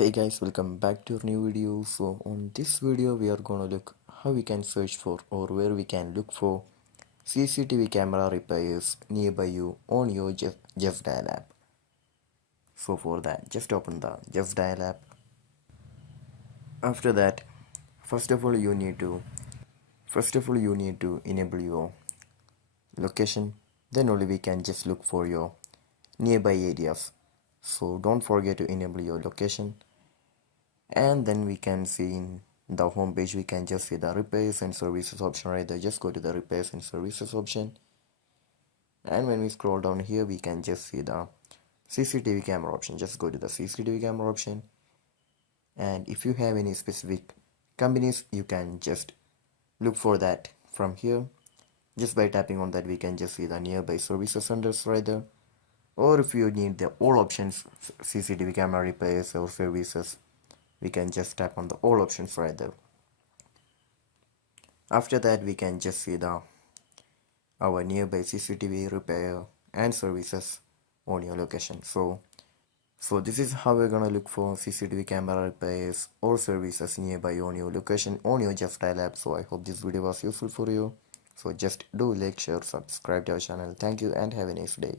Hey guys, welcome back to a new video. So on this video we are gonna look how we can search for or where we can look for CCTV camera repairs nearby you on your Justdial app. So for that, just open the Justdial app. After that, first of all you need to enable your location. Then only we can just look for your nearby areas. So don't forget to enable your location. And then we can see in the home page we can just see the repairs and services option right there. Just go to the repairs and services option, and when we scroll down here we can just see the CCTV camera option. Just go to the CCTV camera option, and if you have any specific companies you can just look for that from here. Just by tapping on that we can just see the nearby services centers right there. Or if you need the all options, CCTV camera repairs or services, we can just tap on the all options right there. After that we can just see the our nearby CCTV repair and services on your location. So this is how we're gonna look for CCTV camera repairs or services nearby on your location on your Justdial app. So I hope this video was useful for you. So just do like, share, subscribe to our channel. Thank you and have a nice day.